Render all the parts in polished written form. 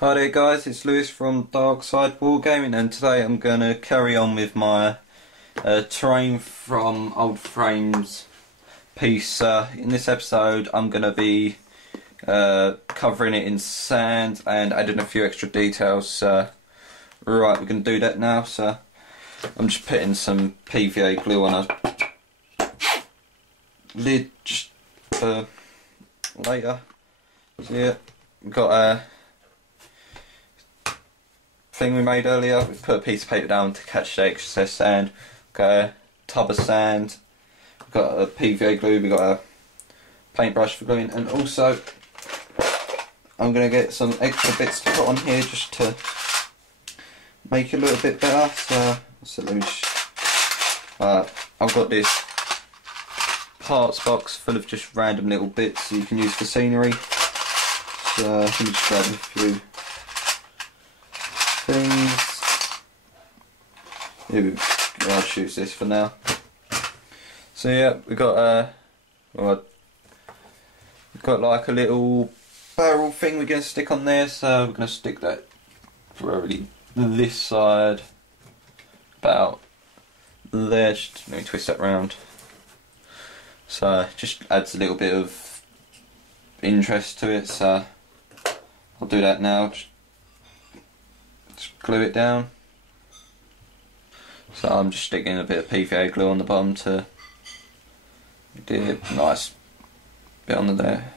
Hi there guys, it's Lewis from Dark Side Wargaming, and today I'm going to carry on with my terrain from Old Frames piece. In this episode I'm going to be covering it in sand and adding a few extra details. Right, we're going to do that now. So I'm just putting some PVA glue on a lid just for later. So yeah, we've got a thing we made earlier. We've put a piece of paper down to catch the excess sand. We've got a tub of sand, we've got a PVA glue, we've got a paintbrush for gluing, and also I'm going to get some extra bits to put on here just to make it a little bit better. So let me just, I've got this parts box full of just random little bits you can use for scenery. So let me just grab a few things. I'll choose this for now. So yeah, we've got like a little barrel thing we're going to stick on there. So we're going to stick that probably this side about there. Just let me twist that round. So just adds a little bit of interest to it. So I'll do that now. Just glue it down. So I'm just sticking a bit of PVA glue on the bottom to do a nice bit on there.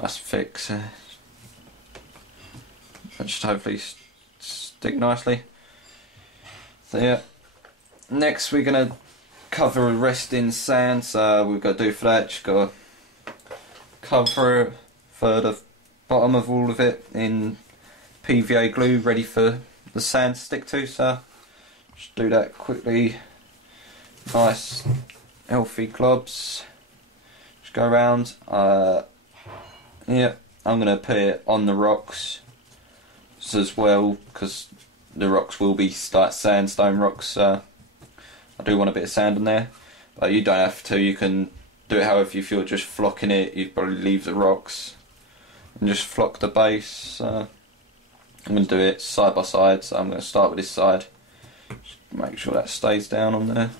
Nice fix. That should hopefully stick nicely. So yeah. Next we're gonna cover the rest in sand. So we've got to do for that. Just got to cover it for the bottom of all of it in PVA glue, ready for the sand to stick to. So just do that quickly. Nice healthy globs. Just go around. Yeah, I'm going to put it on the rocks as well, because the rocks will be sandstone rocks. I do want a bit of sand on there, but you don't have to. You can do it however you feel. Just flocking it, you probably leave the rocks and just flock the base. I'm going to do it side by side, so I'm going to start with this side. Just make sure that stays down on there.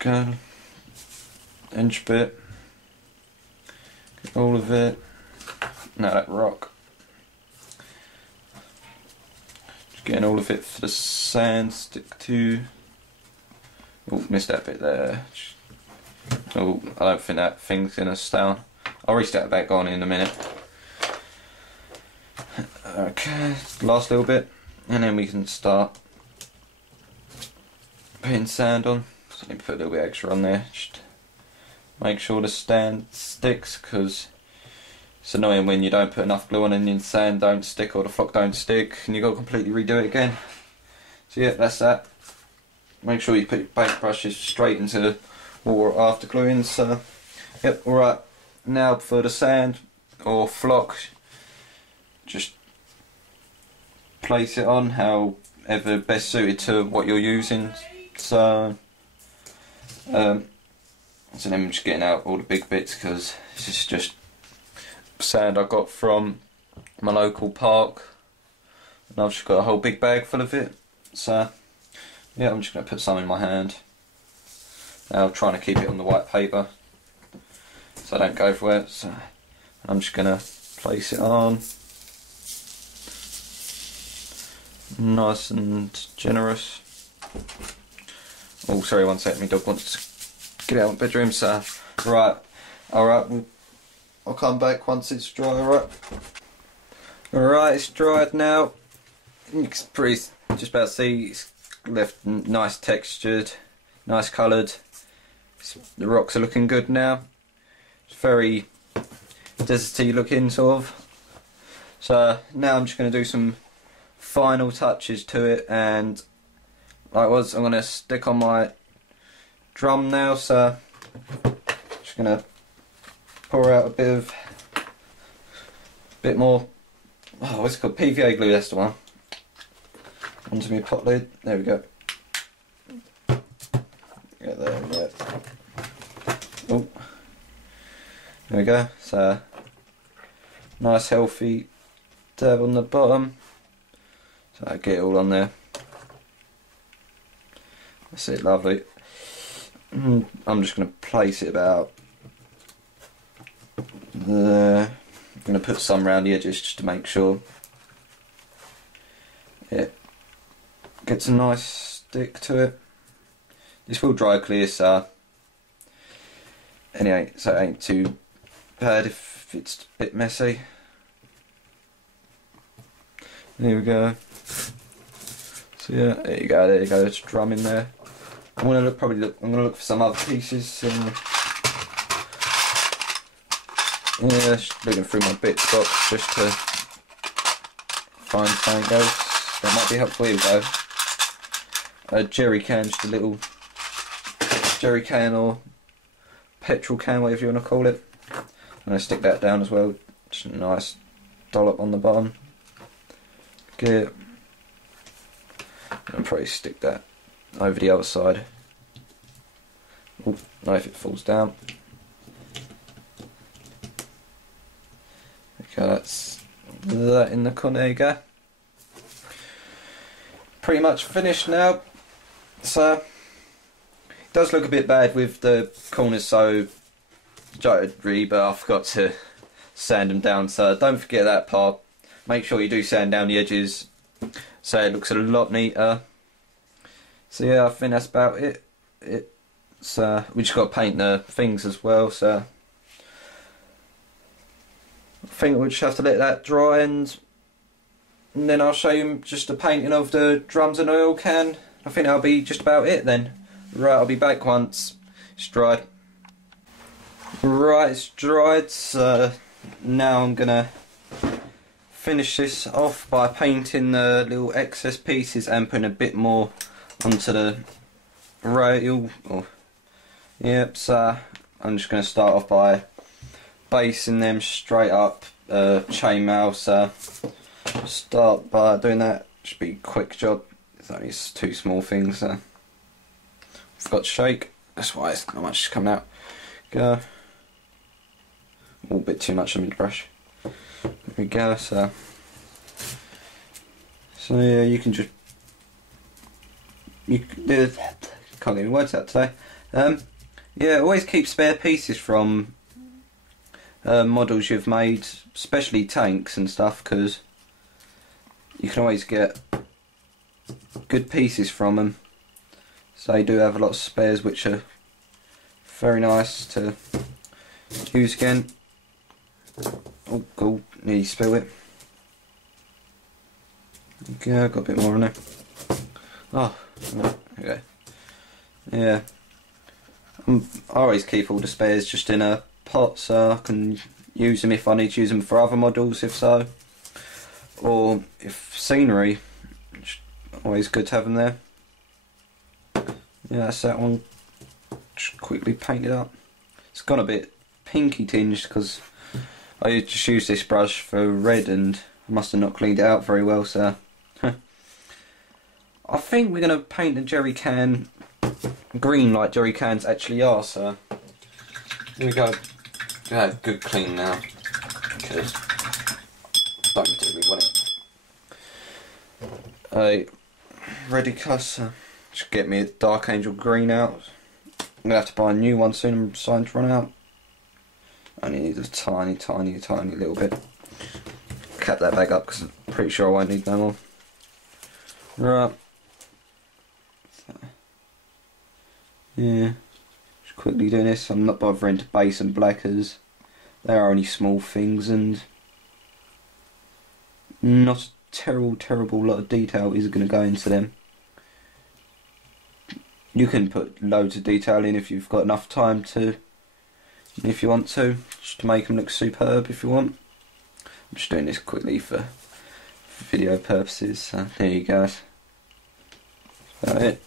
Go inch bit. Get all of it. Now that rock. Just getting all of it for the sand stick to. Oh, missed that bit there. Oh, I don't think that thing's going to stay on. I'll restart it back on in a minute. Okay, last little bit, and then we can start putting sand on. So let me put a little bit extra on there, just make sure the sand sticks, because it's annoying when you don't put enough glue on and the sand don't stick or the flock don't stick and you got to completely redo it again. So yeah, that's that. Make sure you put your paintbrushes straight into the water after gluing. So yep, alright, now for the sand or flock, just place it on however best suited to what you're using. So then I'm just getting out all the big bits, because this is just sand I got from my local park and I've just got a whole big bag full of it. So yeah, I'm just going to put some in my hand. Now I'm trying to keep it on the white paper so I don't go everywhere. So I'm just going to place it on. Nice and generous. Oh, sorry, one sec, my dog wants to get out of the bedroom. So, right, alright, I'll come back once it's dry, alright? Alright, it's dried now. It's pretty, just about to see, it's left nice textured, nice coloured. The rocks are looking good now. It's very deserty looking, sort of. So, now I'm just going to do some final touches to it, and I'm going to stick on my drum now. So just going to pour out a bit more, oh, what's it called, PVA glue, that's the one, onto my pot lid. There we go. Get there and there. Oh, there we go. So Nice healthy dab on the bottom. So I get it all on there. That's it, lovely. I'm just going to place it about there. I'm going to put some around the edges just to make sure it gets a nice stick to it. This will dry clear, so anyway, so it ain't too bad if it's a bit messy. There we go. So yeah, there you go. There's drum in there. I'm gonna look for some other pieces. Yeah, just looking through my bits box just to find something else that might be helpful. Here we go. A jerry can, just a little jerry can or petrol can, whatever you want to call it. I'm gonna stick that down as well. Just a nice dollop on the bottom. Good. I'll probably stick that over the other side. Oh, no, if it falls down. Okay, that's that in the corner. There you go. Pretty much finished now. So it does look a bit bad with the corners so jutted really, but I forgot to sand them down, so don't forget that part. Make sure you do sand down the edges so it looks a lot neater. So yeah, I think that's about it. We just got to paint the things as well, so I think we'll just have to let that dry, and then I'll show you just the painting of the drums and oil can. I think that'll be just about it then. Right, I'll be back once it's dried. Right, it's dried, so now I'm gonna finish this off by painting the little excess pieces and putting a bit more onto the rail. Yep, so I'm just going to start off by basing them straight up chainmail. So start by doing that. Should be a quick job. It's only two small things. Forgot to shake. That's why it's not much coming out. Go. A bit too much on the brush. There we go. So yeah, you can just can't get my words out today. Yeah, always keep spare pieces from models you've made, especially tanks and stuff, because you can always get good pieces from them. So you do have a lot of spares, which are very nice to use again. Oh, cool, nearly spill it. Okay, I've got a bit more on there. Oh, okay. Yeah. I always keep all the spares just in a pot so I can use them if I need to use them for other models, if so. Or if scenery, it's always good to have them there. Yeah, that's that one. Just quickly paint it up. It's gone a bit pinky tinged because I just used this brush for red and I must have not cleaned it out very well, so I think we're going to paint the jerry can green like jerry cans actually are, so here we go. Yeah, good clean now, because don't particularly want it. A ready colour, just get me a dark angel green out. I'm going to have to buy a new one soon, I'm starting to run out. I only need a tiny little bit. Cap that bag up because I'm pretty sure I won't need no more. Right. Yeah, just quickly doing this. I'm not bothering to base and blackers. They are only small things and not a terrible lot of detail is going to go into them. You can put loads of detail in if you've got enough time to, if you want to, just to make them look superb if you want. I'm just doing this quickly for video purposes, so there you go. That's it.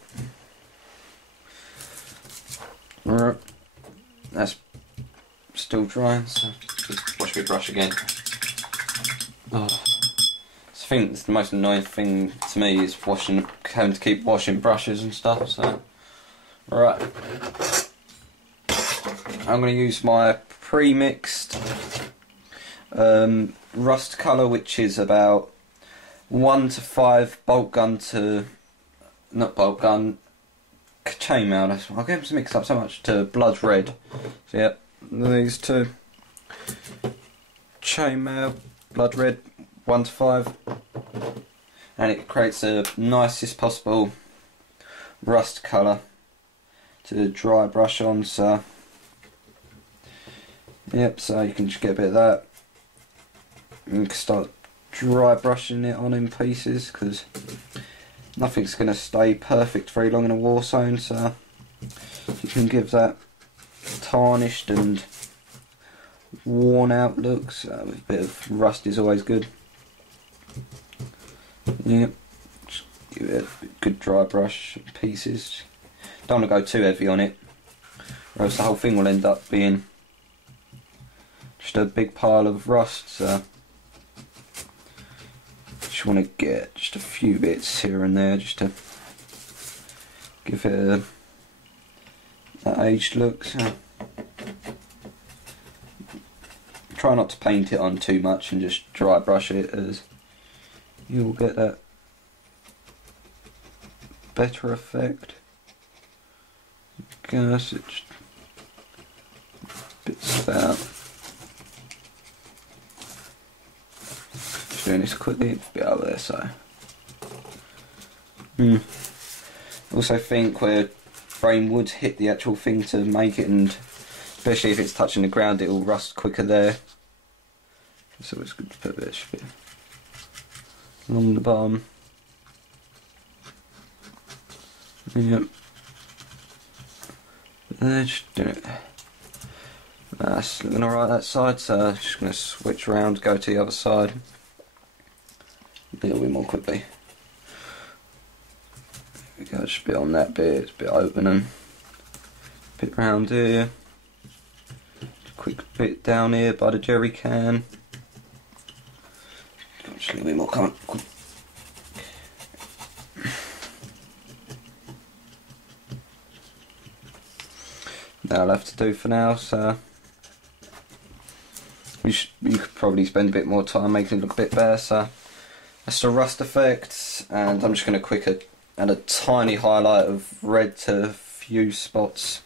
Alright, that's still drying, so just wash my brush again. Oh. I think the most annoying thing to me is having to keep washing brushes and stuff, so right. I'm going to use my pre-mixed rust colour, which is about 1 to 5 bolt gun to, not bolt gun, chainmail, I get them mixed up so much, to blood red. So yep, these two. Chainmail, blood red, 1 to 5. And it creates the nicest possible rust colour to dry brush on, so yep, so you can just get a bit of that. You can start dry brushing it on in pieces, because nothing's going to stay perfect very long in a war zone, so you can give that tarnished and worn out look, so a bit of rust is always good. Yep, just give it a good dry brush in pieces. Don't want to go too heavy on it, or else the whole thing will end up being just a big pile of rust, so just want to get just a few bits here and there just to give it that aged look. So try not to paint it on too much and just dry brush it, as you will get that better effect. Guess it just bits of that. Just doing this quickly, it's a bit over there, so. Also think where frame would hit the actual thing to make it, and especially if it's touching the ground, it will rust quicker there. So it's good to put a bit along the bottom. Yep. Just doing it. That's looking alright that side, so just going to switch around, go to the other side a little bit more quickly. There we go, just a bit on that bit, it's a bit open and a bit round here. Just a quick bit down here by the jerry can. Just a little bit more coming. That'll have to do for now, so you could probably spend a bit more time making it look a bit better. So that's the rust effect, and I'm just going to add a tiny highlight of red to a few spots.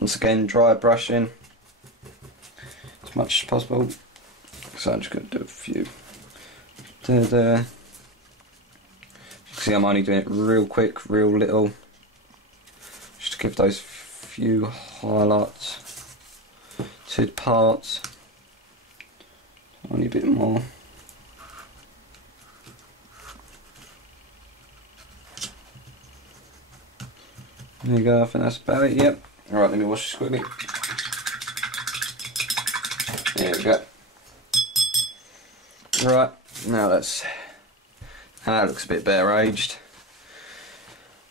Once again, dry brushing as much as possible. So I'm just going to do a few there. You can see I'm only doing it real quick, real little, just to give those few highlights to the parts. Only a bit more. There you go, I think that's about it, yep. Alright, let me wash this quickly. There we go. Right, now that looks a bit better aged.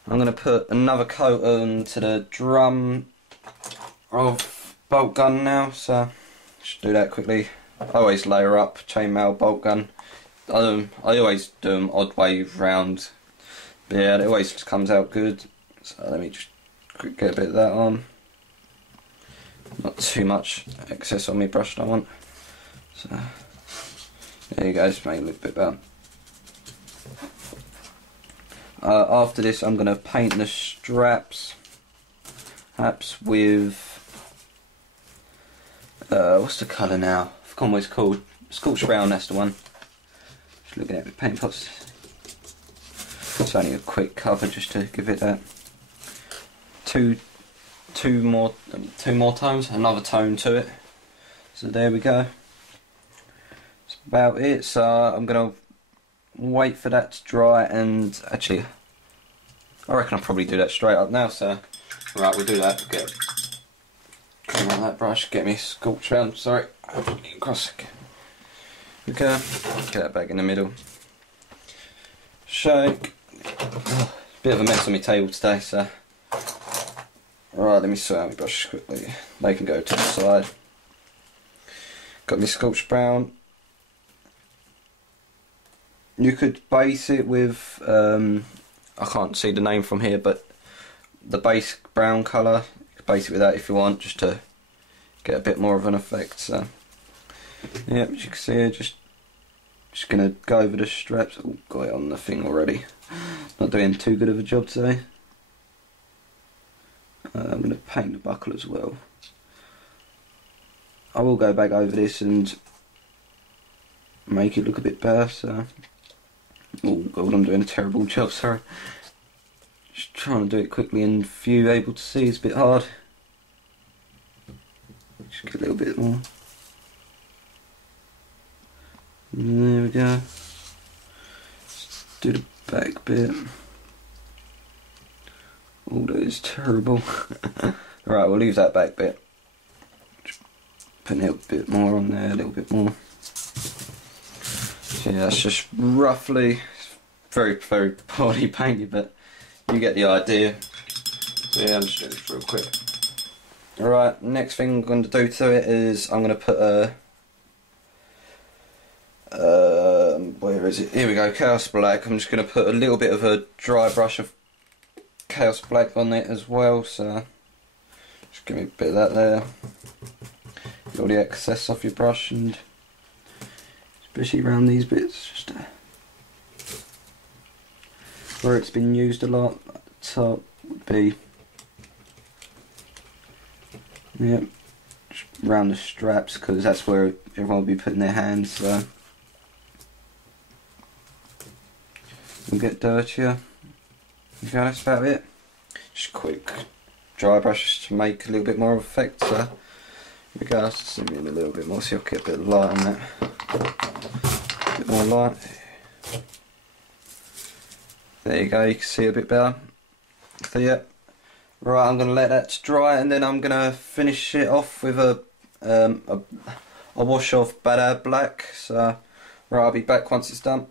I'm going to put another coat onto the drum of bolt gun now, so just do that quickly. I always layer up chainmail bolt gun. I always do them odd way round, but yeah, it always just comes out good. So let me just get a bit of that on. Not too much excess on my brush, I want. So there you go, just make it look a bit better. After this, I'm going to paint the straps, perhaps with, what's the colour now? I've forgotten what it's called. Scorched brown, that's the one. Just looking at the paint pots. It's only a quick cover just to give it that two more tones, another tone to it. So there we go. That's about it. So I'm going to wait for that to dry, and actually I reckon I'll probably do that straight up now, so right, we'll do that. Clean out that brush, get me scorched round, sorry, across. Okay, get that back in the middle. Shake. Oh, bit of a mess on my table today, so right, let me sort out my brushes quickly. They can go to the side. Got me scorched brown. You could base it with, I can't see the name from here, but the base brown colour, you could base it with that if you want, just to get a bit more of an effect. So Yep, as you can see, just gonna go over the straps. Oh, got it on the thing already. Not doing too good of a job today. I'm gonna paint the buckle as well. I will go back over this and make it look a bit better. So, oh god, I'm doing a terrible job. Sorry. Just trying to do it quickly, and for you able to see, it's a bit hard. Just get a little bit more. And there we go. Let's do the back bit. Oh, that is terrible. Right, we'll leave that back bit. Just put a little bit more on there, a little bit more. So yeah, that's just roughly, very poorly painted, but you get the idea. So yeah, I'm just doing this real quick. Alright, next thing I'm going to do to it is I'm going to put a where is it? Here we go, Chaos Black. I'm just going to put a little bit of a dry brush of Chaos Black on it as well, so just give me a bit of that there. Get all the excess off your brush, and especially around these bits, just where it's been used a lot. At the top would be, yep, just around the straps, because that's where everyone will be putting their hands, so it'll get dirtier. Okay, that's about it. Just quick dry brushes to make a little bit more of effect. So here we go, let's zoom in a little bit more so you'll get a bit of light on that. A bit more light. There you go, you can see a bit better. So yeah. Right, I'm going to let that dry, and then I'm going to finish it off with a wash of Padayachee Black. So right, I'll be back once it's done.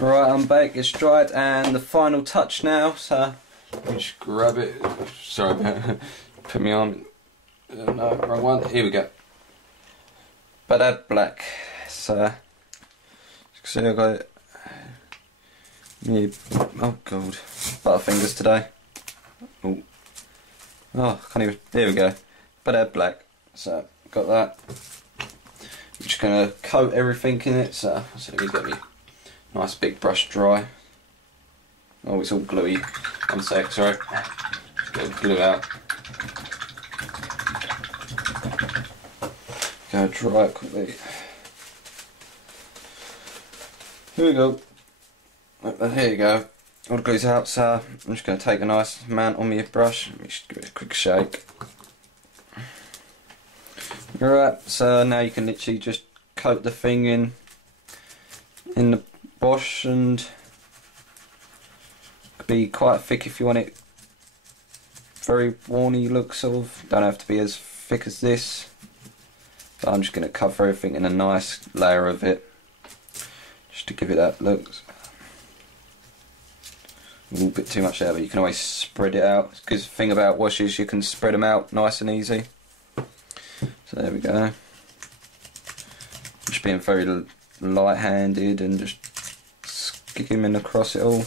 Right, I'm back, it's dried, and the final touch now, so let me just grab it. Sorry about it. Put me on. No, wrong one. Here we go. Padayachee Black. So, see, I got it. Oh god, butterfingers today. Oh, I can't even. There we go. Padayachee Black. So, got that. I'm just gonna coat everything in it. So let me get me nice big brush dry. Oh, it's all gluey. One sec, sorry. Just get the glue out. Go dry it quickly. Here we go. Here you go. All the glue's out, so I'm just going to take a nice amount on my brush. Let me just give it a quick shake. Alright, so now you can literally just coat the thing in the wash, and could be quite thick if you want it very worny look, sort of. Don't have to be as thick as this, but I'm just going to cover everything in a nice layer of it just to give it that look. A little bit too much there, but you can always spread it out. The good thing about washes, you can spread them out nice and easy. So there we go. Just being very light-handed and just skimming across it all.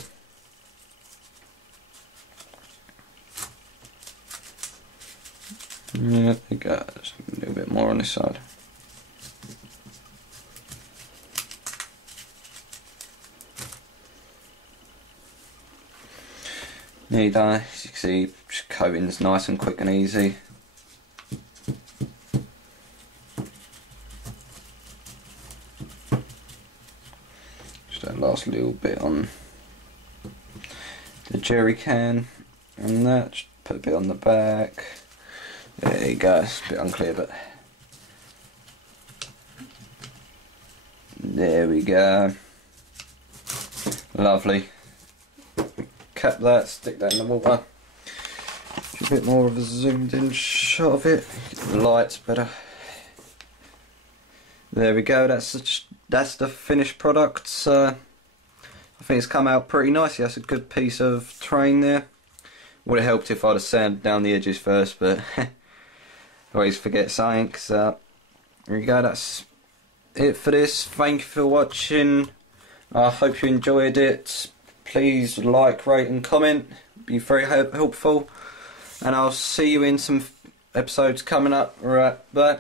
Yeah, there you go. Just a little bit more on this side. Nearly done. As you can see, just coating's nice and quick and easy. Just that last little bit on the jerry can, and that. Just put a bit on the back. There you go. It's a bit unclear, but there we go. Lovely. Cap that, stick that in the water. A bit more of a zoomed in shot of it. Get the lights better. There we go. That's the finished product. I think it's come out pretty nicely. That's a good piece of terrain there. Would have helped if I'd have sanded down the edges first, but always forget something. So there you go. That's it for this. Thank you for watching. I hope you enjoyed it. Please like, rate and comment. Be very helpful. And I'll see you in some episodes coming up. Right, bye.